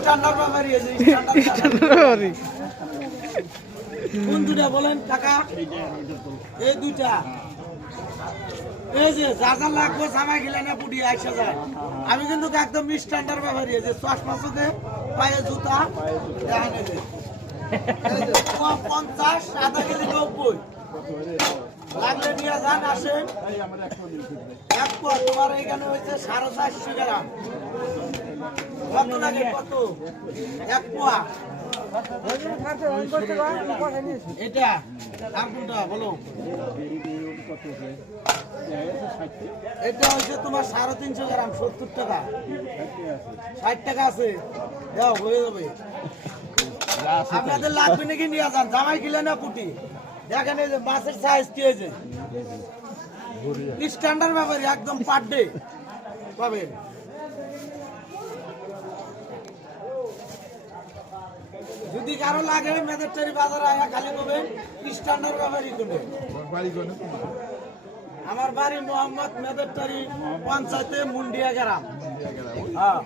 standard ব্যাপারই আছে standard কোন দুটা বলেন টাকা এই দুইটা এই যে যা যা লাগবে জামা গিলা না পুড়িয়ে আসা যায় আমি কিন্তু একদম স্ট্যান্ডার্ড ব্যাপারই আছে চশমা চোখে পায়ে জুতা দেখেন এই যে 50 আধা কেজি 90 লাগলে নিয়ে যান আসেন এক পর তোমার এখানে হয়েছে 450 গ্রাম কত লাগে কত এক পোয়া এটা আর কোনটা বলো এটা হচ্ছে তোমার 350 গ্রাম 70 টাকা 60 টাকা আছে দাও হয়ে যাবে আপনাদের লাগবে নাকি নিয়ে যান জামাই কিলে না পুটি দেখেন এই যে মাছের সাইজ কি হয়েছে স্ট্যান্ডার্ড ব্যাপার একদম পার ডে পাবেন যদি কারো লাগে মেদেরটারি বাজারে আয়া খালি করবেন স্ট্যান্ডার্ড ব্যাপারই করবেন আমার বাড়ি মোহাম্মদ মেদেরটারি পঞ্চায়েতে মুন্ডিয়া গ্রাম হ্যাঁ